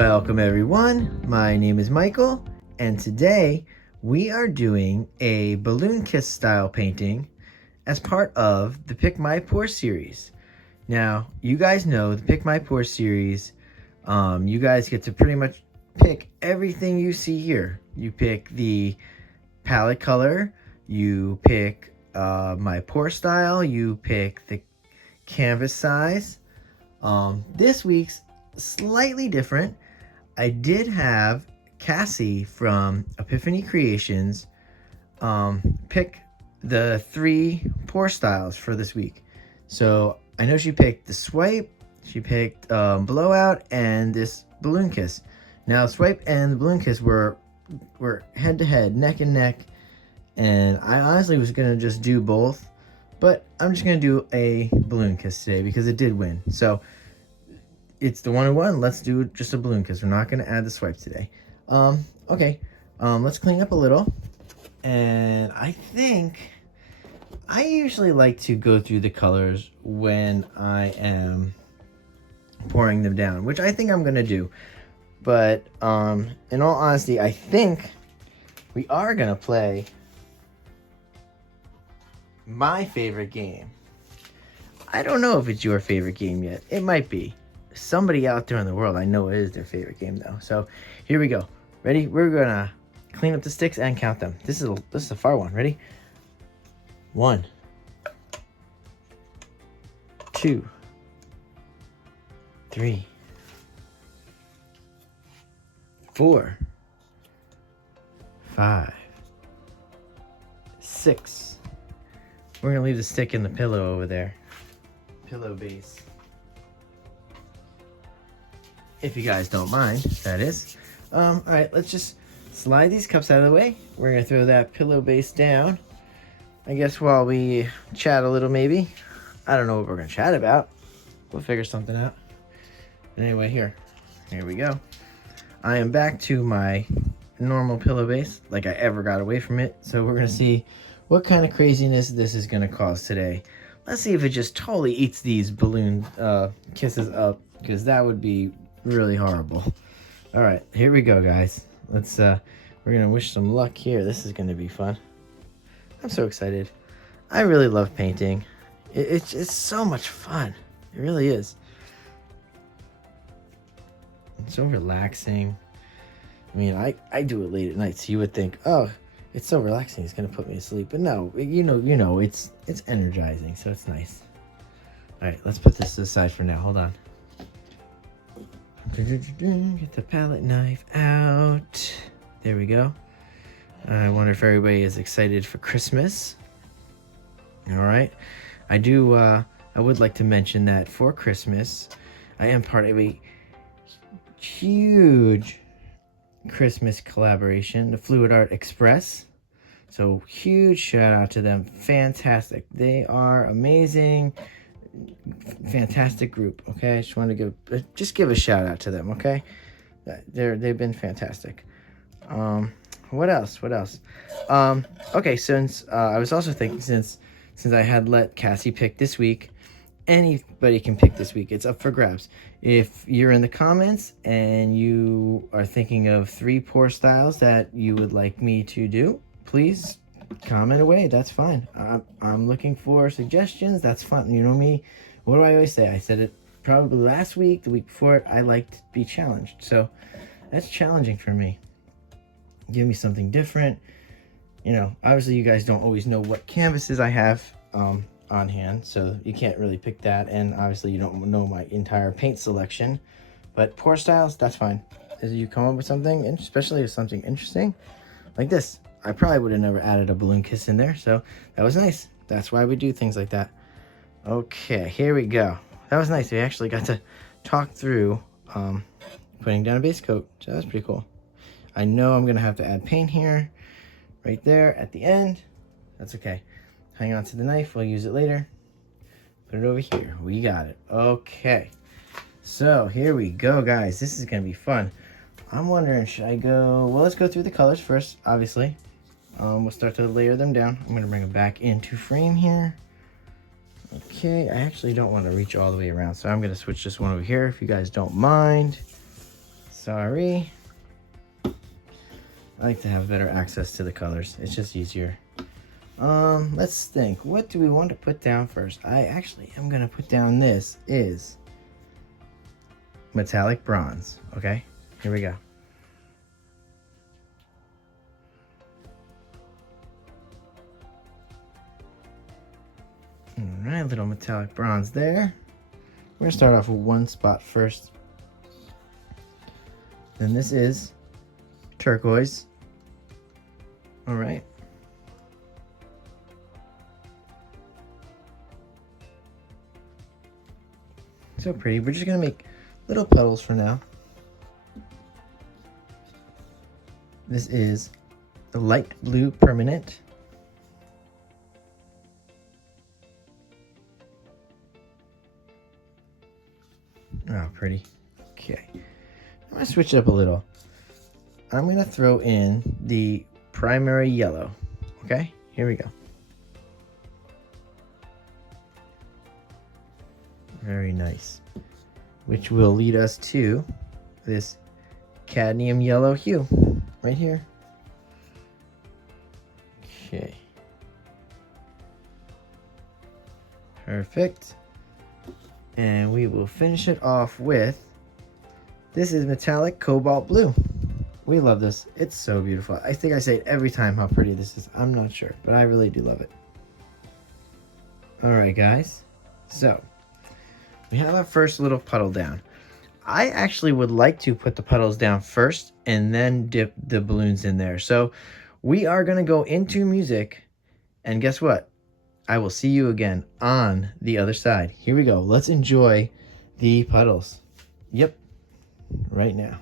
Welcome everyone, my name is Michael, and today we are doing a balloon kiss style painting as part of the Pick My Pour series. Now, you guys know the Pick My Pour series, you guys get to pretty much pick everything you see here. You pick the palette color, you pick my pour style, you pick the canvas size. This week's slightly different. I did have Cassie from Epiphany Creations pick the 3 pour styles for this week. So I know she picked the swipe, she picked blowout, and this balloon kiss. Now swipe and the balloon kiss were head to head, neck and neck, and I honestly was gonna just do both, but I'm just gonna do a balloon kiss today because it did win. So it's the 1-1. Let's do just a balloon kiss. We're not going to add the swipe today. Okay. Let's clean up a little. And I think I usually like to go through the colors when I am pouring them down, which I think I'm going to do. But in all honesty, I think we are going to play my favorite game. I don't know if it's your favorite game yet. It might be. Somebody out there in the world, I know it is their favorite game though. So here we go. Ready? We're gonna clean up the sticks and count them. This is a far one. Ready? 1, 2, 3, 4, 5, 6. We're gonna leave the stick in the pillow over there. Pillow base. If you guys don't mind, that is. All right, let's just slide these cups out of the way. We're gonna throw that pillow base down. I guess while we chat a little, maybe. I don't know what we're gonna chat about. We'll figure something out. Anyway, here we go. I am back to my normal pillow base, like I ever got away from it. So we're gonna see what kind of craziness this is gonna cause today. Let's see if it just totally eats these balloon kisses up, because that would be really horrible. All right, here we go, guys. Let's we're gonna wish some luck here. This is gonna be fun. I'm so excited. I really love painting. It's so much fun. It really is. It's so relaxing. I mean, I do it late at night, so you would think, oh, it's so relaxing, it's gonna put me to sleep. But no, you know, it's energizing, so it's nice. All right, let's put this aside for now. Hold on. Get the palette knife out. There we go. I wonder if everybody is excited for Christmas. All right. I would like to mention that for Christmas, I am part of a huge Christmas collaboration, the Fluid Art Express. So huge shout out to them. Fantastic. They are amazing. Fantastic group. Okay, I just want to give a shout out to them. Okay, they've been fantastic. What else? Okay, since I was also thinking, since I had let Cassie pick this week, anybody can pick this week. It's up for grabs. If you're in the comments and you are thinking of 3 pour styles that you would like me to do, please comment away. That's fine. I'm looking for suggestions. That's fun. You know me. What do I always say? I said it probably last week, the week before it. I like to be challenged. So that's challenging for me. Give me something different. You know, obviously you guys don't always know what canvases I have on hand, so you can't really pick that. And obviously you don't know my entire paint selection. But pour styles, that's fine. As you come up with something, especially if something interesting like this, I probably would have never added a balloon kiss in there, so that was nice. That's why we do things like that. Okay, here we go. That was nice. We actually got to talk through putting down a base coat, so that's pretty cool. I know I'm gonna have to add paint here, right there at the end. That's okay. Hang on to the knife. We'll use it later. Put it over here. We got it. Okay. So here we go, guys. This is gonna be fun. I'm wondering, should I go? Well, let's go through the colors first, obviously. We'll start to layer them down. I'm going to bring them back into frame here. Okay, I actually don't want to reach all the way around, so I'm going to switch this one over here if you guys don't mind. Sorry. I like to have better access to the colors. It's just easier. Let's think. What do we want to put down first? I actually am gonna put down this is metallic bronze. Okay, here we go. All right, little metallic bronze there. We're gonna start off with one spot first. Then this is turquoise. All right. So pretty. We're just gonna make little petals for now. This is the light blue permanent. Oh, pretty. Okay. I'm gonna switch it up a little. I'm gonna throw in the primary yellow. Okay, here we go. Very nice. Which will lead us to this cadmium yellow hue right here. Okay. Perfect. And we will finish it off with, this is metallic cobalt blue. We love this. It's so beautiful. I think I say it every time how pretty this is. I'm not sure, but I really do love it. All right, guys. So we have our first little puddle down. I actually would like to put the puddles down first and then dip the balloons in there. So we are going to go into music, and guess what? I will see you again on the other side. Here we go. Let's enjoy the puddles. Yep, right now.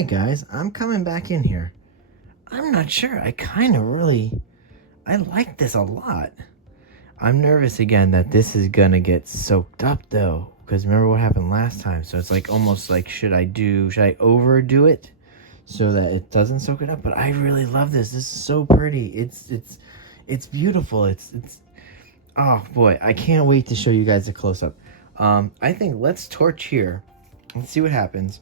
right, guys, I'm coming back in here. I'm not sure. I like this a lot. I'm nervous again that this is gonna get soaked up though, because remember what happened last time. So it's like almost like should I overdo it so that it doesn't soak it up? But I really love this. This is so pretty. It's beautiful. It's oh boy, I can't wait to show you guys a close-up. I think let's torch here. Let's see what happens.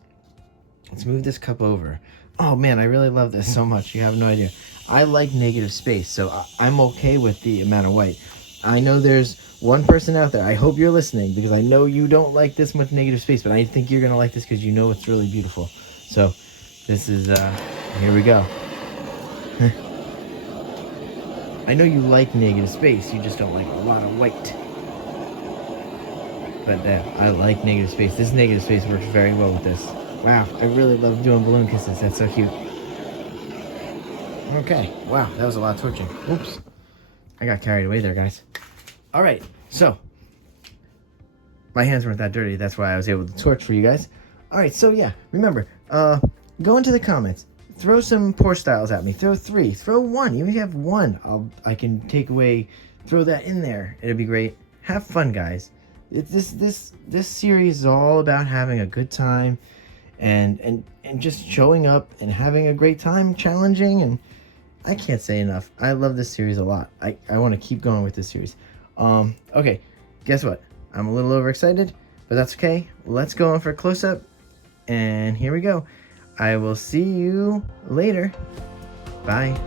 Let's move this cup over. Oh man, I really love this so much. You have no idea. I like negative space, so I'm okay with the amount of white. I know there's one person out there. I hope you're listening, because I know you don't like this much negative space, but I think you're gonna like this because you know it's really beautiful. So this is here we go. I know you like negative space, you just don't like a lot of white. But I like negative space. This negative space works very well with this. Wow, I really love doing balloon kisses. That's so cute. Okay, wow, that was a lot of torching. Oops, I got carried away there, guys. All right, so my hands weren't that dirty. That's why I was able to torch for you guys. All right, so yeah, remember, go into the comments. Throw some pour styles at me. Throw 3, throw 1. Even if you have 1, I can take away. Throw that in there. It'll be great. Have fun, guys. This series is all about having a good time, and just showing up and having a great time, challenging, and I can't say enough. I love this series a lot. I want to keep going with this series. Okay, guess what? I'm a little overexcited, but that's okay. Let's go on for a close-up, and here we go. I will see you later. Bye.